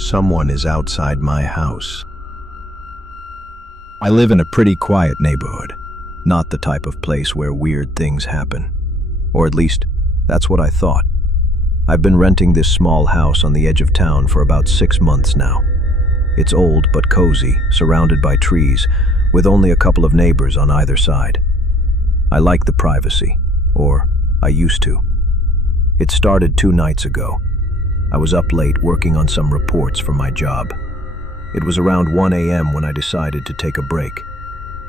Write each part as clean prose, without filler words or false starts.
Someone is outside my house. I live in a pretty quiet neighborhood, not the type of place where weird things happen. Or at least, that's what I thought. I've been renting this small house on the edge of town for about 6 months now. It's old but cozy, surrounded by trees, with only a couple of neighbors on either side. I like the privacy, or I used to. It started 2 nights ago. I was up late working on some reports for my job. It was around 1 a.m. when I decided to take a break.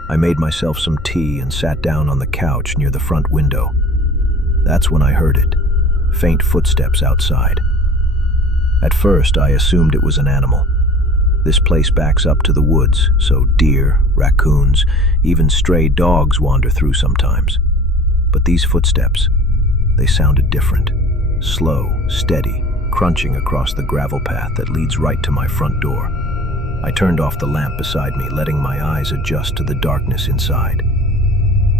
I made myself some tea and sat down on the couch near the front window. That's when I heard it, faint footsteps outside. At first, I assumed it was an animal. This place backs up to the woods, so deer, raccoons, even stray dogs wander through sometimes. But these footsteps, they sounded different. Slow, steady, crunching across the gravel path that leads right to my front door. I turned off the lamp beside me, letting my eyes adjust to the darkness inside.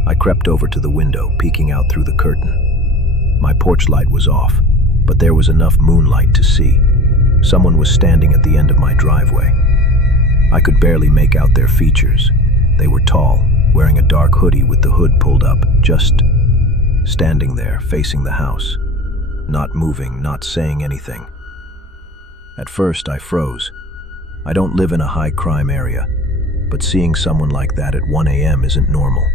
I crept over to the window, peeking out through the curtain. My porch light was off, but there was enough moonlight to see. Someone was standing at the end of my driveway. I could barely make out their features. They were tall, wearing a dark hoodie with the hood pulled up, just standing there, facing the house. Not moving, not saying anything. At first, I froze. I don't live in a high-crime area, but seeing someone like that at 1 a.m. isn't normal.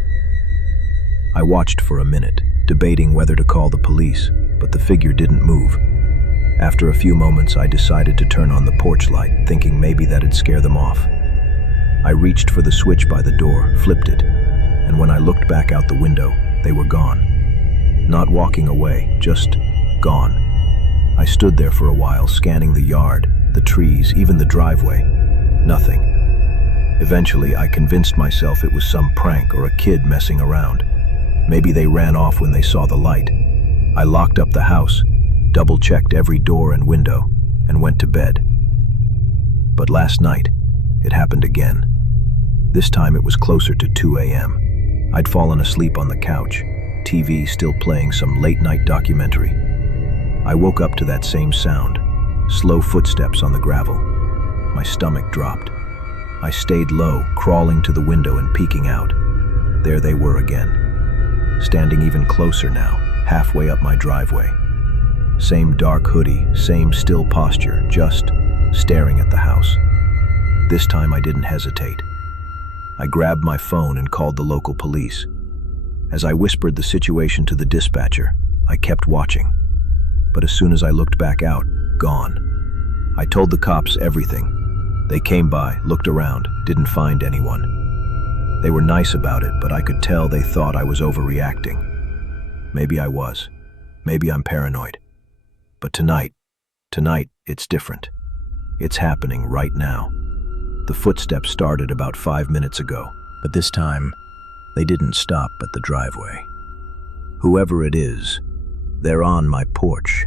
I watched for a minute, debating whether to call the police, but the figure didn't move. After a few moments, I decided to turn on the porch light, thinking maybe that'd scare them off. I reached for the switch by the door, flipped it, and when I looked back out the window, they were gone. Not walking away, just gone. I stood there for a while, scanning the yard, the trees, even the driveway. Nothing. Eventually, I convinced myself it was some prank or a kid messing around. Maybe they ran off when they saw the light. I locked up the house, double-checked every door and window, and went to bed. But last night, it happened again. This time it was closer to 2 a.m. I'd fallen asleep on the couch, TV still playing some late-night documentary. I woke up to that same sound, slow footsteps on the gravel. My stomach dropped. I stayed low, crawling to the window and peeking out. There they were again, standing even closer now, halfway up my driveway. Same dark hoodie, same still posture, just staring at the house. This time I didn't hesitate. I grabbed my phone and called the local police. As I whispered the situation to the dispatcher, I kept watching. But as soon as I looked back out, gone. I told the cops everything. They came by, looked around, didn't find anyone. They were nice about it, but I could tell they thought I was overreacting. Maybe I was. Maybe I'm paranoid. But tonight, it's different. It's happening right now. The footsteps started about 5 minutes ago, but this time, they didn't stop at the driveway. Whoever it is, they're on my porch.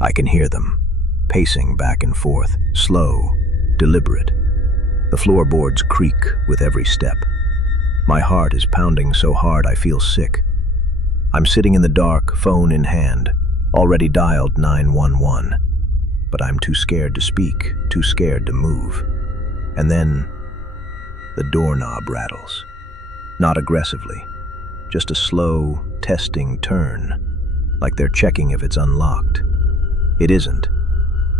I can hear them, pacing back and forth, slow, deliberate. The floorboards creak with every step. My heart is pounding so hard I feel sick. I'm sitting in the dark, phone in hand, already dialed 911, but I'm too scared to speak, too scared to move. And then, the doorknob rattles. Not aggressively, just a slow, testing turn, like they're checking if it's unlocked. It isn't,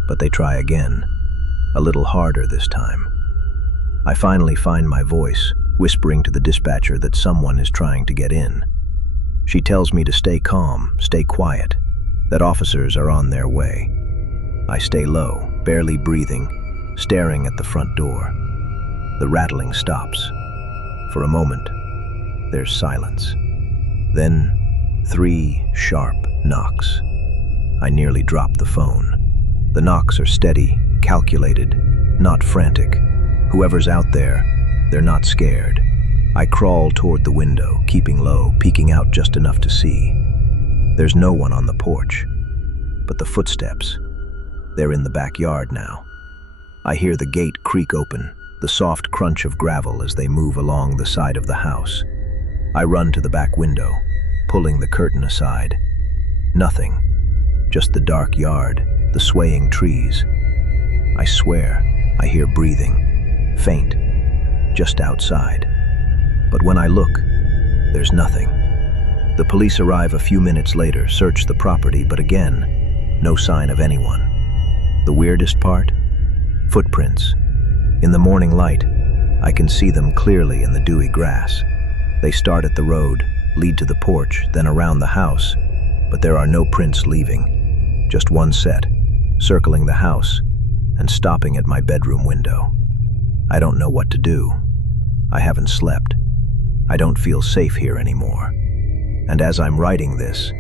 but they try again, a little harder this time. I finally find my voice, whispering to the dispatcher that someone is trying to get in. She tells me to stay calm, stay quiet, that officers are on their way. I stay low, barely breathing, staring at the front door. The rattling stops. For a moment, there's silence. Then, 3 sharp knocks. I nearly drop the phone. The knocks are steady, calculated, not frantic. Whoever's out there, they're not scared. I crawl toward the window, keeping low, peeking out just enough to see. There's no one on the porch. But the footsteps, they're in the backyard now. I hear the gate creak open, the soft crunch of gravel as they move along the side of the house. I run to the back window, pulling the curtain aside. Nothing. Just the dark yard, the swaying trees. I swear, I hear breathing, faint, just outside. But when I look, there's nothing. The police arrive a few minutes later, search the property, but again, no sign of anyone. The weirdest part? Footprints. In the morning light, I can see them clearly in the dewy grass. They start at the road, lead to the porch, then around the house, but there are no prints leaving. Just one set, circling the house and stopping at my bedroom window. I don't know what to do. I haven't slept. I don't feel safe here anymore. And as I'm writing this,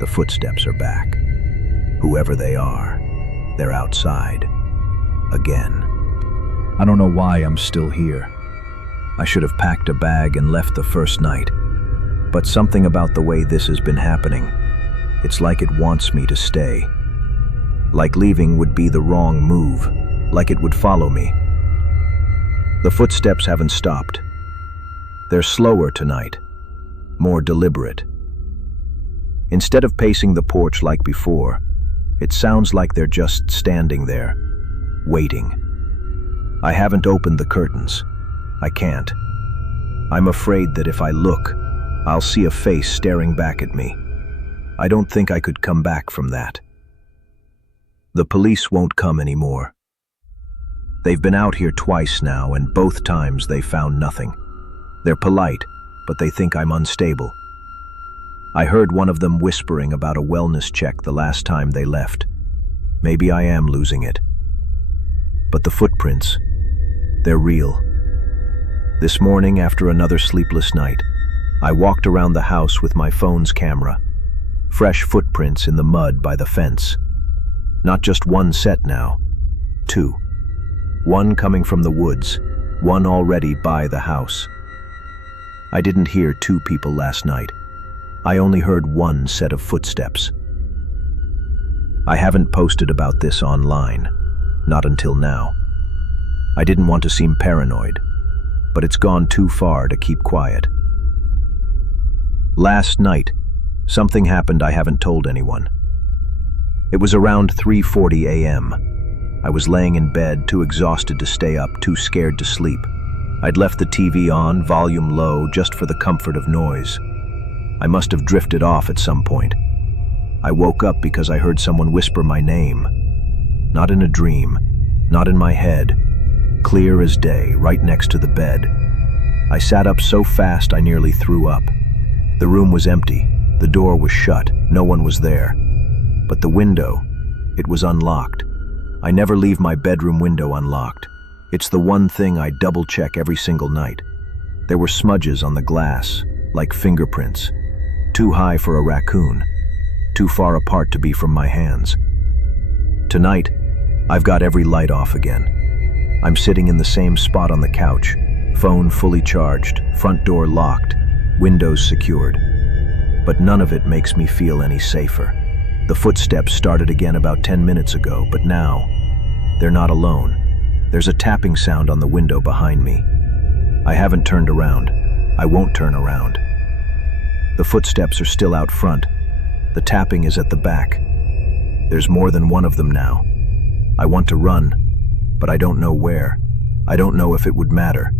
the footsteps are back. Whoever they are, they're outside. Again. I don't know why I'm still here. I should have packed a bag and left the first night. But something about the way this has been happening, it's like it wants me to stay. Like leaving would be the wrong move, like it would follow me. The footsteps haven't stopped. They're slower tonight, more deliberate. Instead of pacing the porch like before, it sounds like they're just standing there, waiting. I haven't opened the curtains. I can't. I'm afraid that if I look, I'll see a face staring back at me. I don't think I could come back from that. The police won't come anymore. They've been out here twice now, and both times they found nothing. They're polite, but they think I'm unstable. I heard one of them whispering about a wellness check the last time they left. Maybe I am losing it. But the footprints, they're real. This morning, after another sleepless night, I walked around the house with my phone's camera. Fresh footprints in the mud by the fence. Not just one set now, two. One coming from the woods, one already by the house. I didn't hear two people last night. I only heard one set of footsteps. I haven't posted about this online, not until now. I didn't want to seem paranoid, but it's gone too far to keep quiet. Last night, something happened I haven't told anyone. It was around 3:40 a.m. I was laying in bed, too exhausted to stay up, too scared to sleep. I'd left the TV on, volume low, just for the comfort of noise. I must have drifted off at some point. I woke up because I heard someone whisper my name. Not in a dream, not in my head. Clear as day, right next to the bed. I sat up so fast I nearly threw up. The room was empty. The door was shut. No one was there. But the window, it was unlocked. I never leave my bedroom window unlocked. It's the one thing I double-check every single night. There were smudges on the glass, like fingerprints. Too high for a raccoon. Too far apart to be from my hands. Tonight, I've got every light off again. I'm sitting in the same spot on the couch, phone fully charged, front door locked, windows secured. But none of it makes me feel any safer. The footsteps started again about 10 minutes ago, but now, they're not alone. There's a tapping sound on the window behind me. I haven't turned around. I won't turn around. The footsteps are still out front. The tapping is at the back. There's more than one of them now. I want to run, but I don't know where. I don't know if it would matter.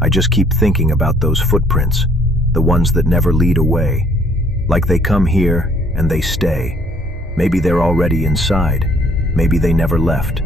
I just keep thinking about those footprints, the ones that never lead away. Like they come here and they stay. Maybe they're already inside. Maybe they never left.